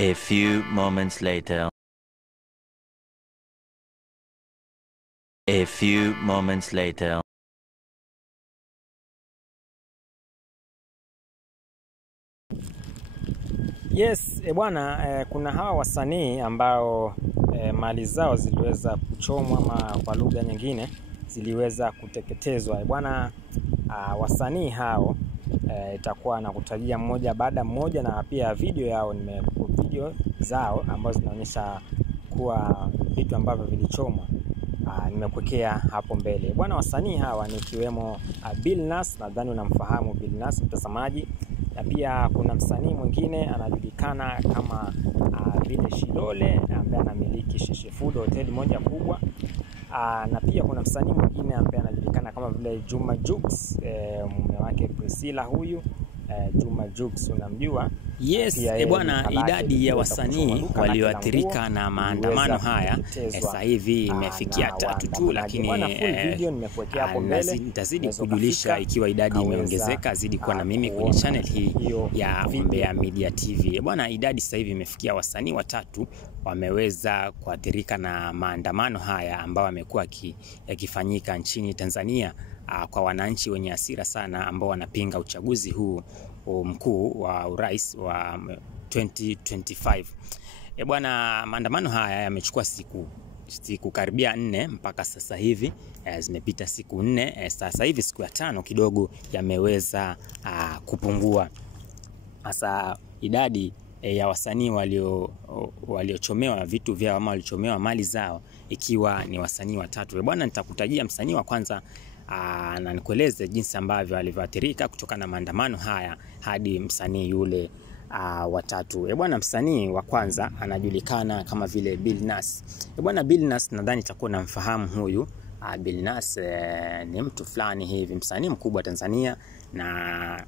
A few moments later. A few moments later. Yes, bwana, kuna hawa wasanii ambao mali zao ziliweza kuchomwa, ama kwa lugha nyingine ziliweza kuteketezwa. Bwana, wasanii hao itakuwa na kutajia mmoja baada mmoja, na pia video zao ambazo zinaonyesha kuwa vitu ambavyo vilichomwa nimekuwekea hapo mbele. Bwana, wasanii hawa ni kiwemo Billnass, nadhani unamfahamu Billnass mtazamaji. Na pia kuna msanii mwingine anajulikana kama vile Shilole ambaye anamiliki Shishi Food, hoteli moja kubwa. Na pia kuna msanii mwingine ambaye anajulikana kama vile Juma Jux, mume wake Priscilla huyu. Juma Jux unamjua? Yes, bwana, idadi ya wasanii walioathirika na maandamano haya sasa hivi imefikia 3 tu, lakini nitazidi kujulisha ikiwa idadi imeongezeka. Zidi kuwa na mimi kwenye channel hii ya Umbea Media TV. Bwana, idadi sasa hivi imefikia wasanii 3 wameweza kuathirika na maandamano haya ambao yamekuwa yakifanyika nchini Tanzania kwa wananchi wenye hasira sana ambao wanapinga uchaguzi huu mkuu wa urais wa 2025. Bwana, maandamano haya yamechukua siku karibia 4 mpaka sasa hivi. Zimepita siku 4, sasa hivi siku ya 5 kidogo yameweza kupungua. Hasa idadi ya wasanii waliochomewa vitu vyao ama waliochomewa mali zao ikiwa ni wasanii 3. Bwana, nitakutajia msanii wa kwanza na nikueleze jinsi ambavyo alivyoathirika kutokana na maandamano haya hadi msanii yule wa 3. Bwana, msanii wa kwanza anajulikana kama vile Billnass. Bwana, Billnass nadhani itakuwa namfahamu huyu. Billnass ni mtu fulani hivi, msanii mkubwa Tanzania, na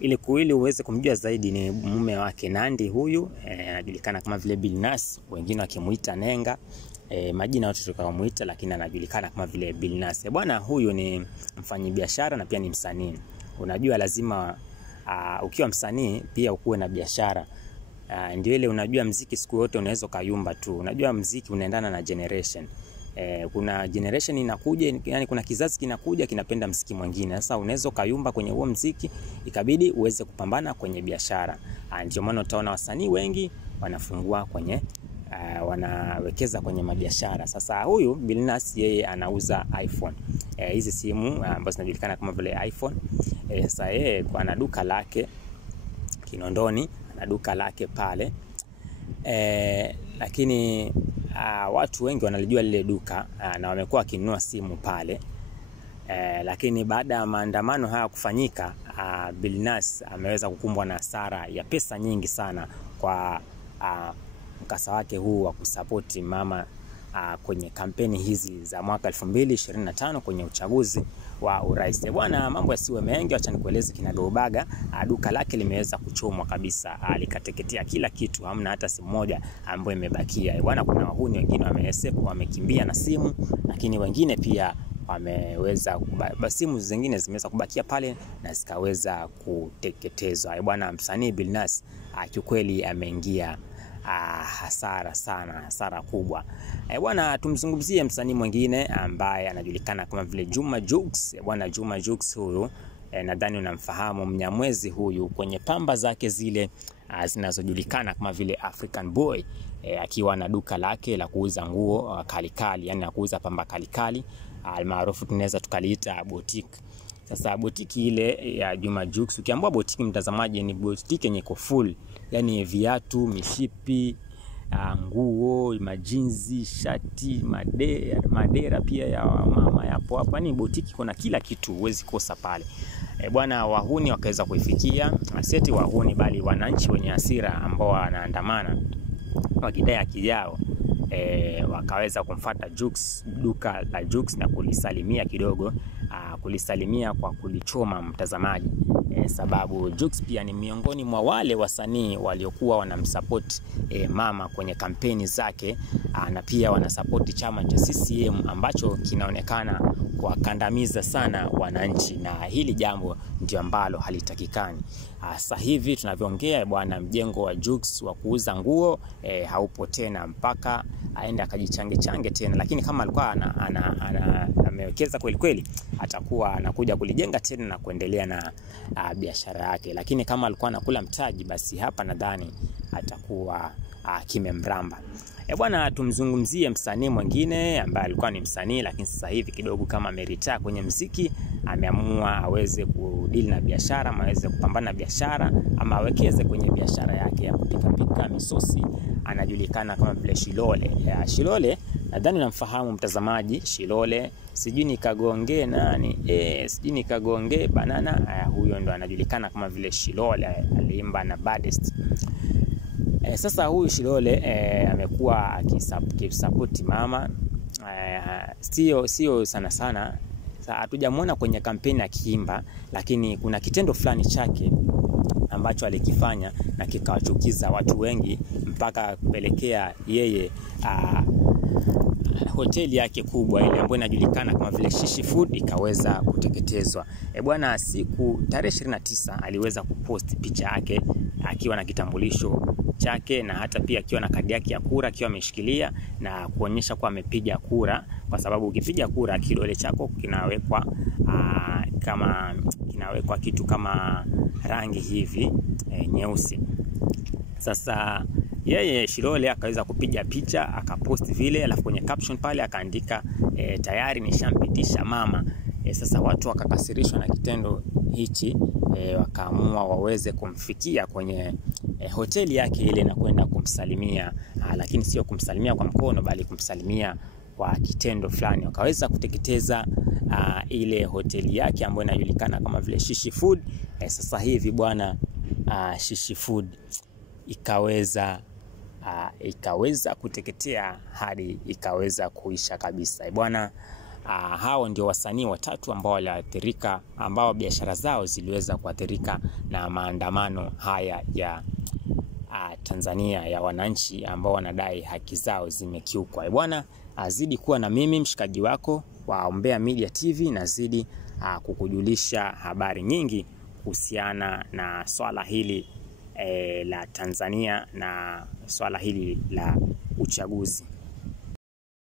ili uweze kumjua zaidi ni mume wake Nandy huyu. Anajulikana kama vile Billnass, wengine wakimuita Nenga. Majina yote tukamuita, lakini anajulikana kama vile Billnass. Bwana, huyu ni mfanyabiashara na pia ni msanii. Unajua lazima ukiwa msanii pia ukuwe na biashara. Ndio ile unajua mziki siku yote unaweza kayumba tu. Unajua mziki unaendana na generation. Kuna generation inakuja, yani kuna kizazi kinakuja kinapenda mziki mwingine. Sasa unaweza kayumba kwenye huo mziki, ikabidi uweze kupambana kwenye biashara. Ndio maana utaona wasanii wengi wanafungua kwenye wanawekeza kwenye mabiashara. Sasa huyu Billnass yeye anauza iPhone. Hizi simu ambazo zinajulikana kama vile iPhone. Sasa yeye ana duka lake Kinondoni, ana duka lake pale. Lakini watu wengi wanalijua lile duka na wamekuwa wakinunua simu pale. Lakini baada ya maandamano haya kufanyika, Billnass ameweza kukumbwa na hasara ya pesa nyingi sana kwa mkasa wake huu wa kusapoti mama kwenye kampeni hizi za mwaka 2025 kwenye uchaguzi wa urais. Bwana, mambo yasiwe mengi, acha nikueleze kinagaubaga. Duka lake limeweza kuchomwa kabisa, likateketea kila kitu, hamna hata simu moja ambayo imebakia. Bwana, kuna wahuni wengine wamekimbia na simu, lakini wengine pia wameweza simu zingine zimeweza kubakia pale na zikaweza kuteketezwa. Bwana, msanii Billnass kiukweli ameingia hasara sana, hasara kubwa. Bwana, tumzungumzie msanii mwingine ambaye anajulikana kama vile Juma Jux. Bwana, Juma Jux huyu nadhani unamfahamu, Mnyamwezi huyu, kwenye pamba zake zile zinazojulikana kama vile African Boy, akiwa na duka lake la kuuza nguo kalikali, yani kuuza pamba kalikali, almaarufu tunaweza tukaliita boutique. Sasa boutique ile ya Juma Jux, ukiambiwa boutique mtazamaji, ni boutique yenye full, yani viatu, mishipi, nguo, majinzi, shati, madera pia ya mama yapo hapa. Ni boutique kuna kila kitu, huwezi kosa pale. Bwana, wahuni wakaweza kuifikia, aseti wahuni bali wananchi wenye hasira ambao wanaandamana wakidai haki yao. Wakaweza kumfuata Jux, duka la Jux, na kulisalimia kidogo, kulisalimia kwa kulichoma mtazamaji. sababu Jux pia ni miongoni mwa wale wasanii waliokuwa wanamsupport mama kwenye kampeni zake, na pia wanasupport chama cha CCM ambacho kinaonekana kuwakandamiza sana wananchi, na hili jambo ndio ambalo halitakikani. Sasa hivi tunavyoongea bwana, mjengo wa Jux wa kuuza nguo haupo tena mpaka aende akajichange tena, lakini kama alikuwa amewekeza kweli kweli, atakuwa anakuja kulijenga tena na kuendelea na biashara yake. Lakini kama alikuwa anakula mtaji, basi hapa nadhani atakuwa kimemramba. Bwana, tumzungumzie msanii mwingine ambaye alikuwa ni msanii lakini sasa hivi kidogo kama ameritaya kwenye muziki, ameamua aweze kudili na biashara, aweze kupambana na biashara, ama awekeze kwenye biashara yake ya kupika misosi. Anajulikana kama vile Shilole. Shilole nadhani unamfahamu mtazamaji. Shilole sijui nikagonge nani, sijui nikagonge banana, huyo ndo anajulikana kama vile Shilole, aliimba na Baddest. Sasa huyu Shilole amekuwa akisupport mama, sio sana. Hatujamuona kwenye kampeni akiimba, lakini kuna kitendo fulani chake ambacho alikifanya na kikawachukiza watu wengi, mpaka kupelekea yeye hoteli yake kubwa ile ambayo inajulikana kama vile Shishi Food ikaweza kuteketezwa. Bwana, siku tarehe 29 aliweza kupost picha yake akiwa na kitambulisho chake, na hata pia akiwa na kadi yake ya kura akiwa ameshikilia, na kuonyesha kwa amepiga kura, kwa sababu ukipiga kura kidole chako kinawekwa kinawekwa kitu kama rangi hivi nyeusi. Sasa yeye Shilole akaweza kupiga picha akapost vile, alafu kwenye caption pale akaandika tayari nishampitisha mama. Sasa watu wakakasirishwa na kitendo hichi, wakaamua waweze kumfikia kwenye hoteli yake ile na kwenda kumsalimia, lakini sio kumsalimia kwa mkono bali kumsalimia kwa kitendo fulani. Wakaweza kuteketeza ile hoteli yake ambayo inajulikana kama vile Shishi Food. Sasa hivi bwana, Shishi Food ikaweza kuteketea hadi ikaweza kuisha kabisa. Bwana, hao ndio wasanii watatu ambao waliathirika, ambao biashara zao ziliweza kuathirika na maandamano haya ya Tanzania ya wananchi ambao wanadai haki zao zimekiukwa. Bwana, azidi kuwa na mimi mshikaji wako wa Umbea Media TV, nazidi kukujulisha habari nyingi kuhusiana na swala hili la Tanzania na swala hili la uchaguzi.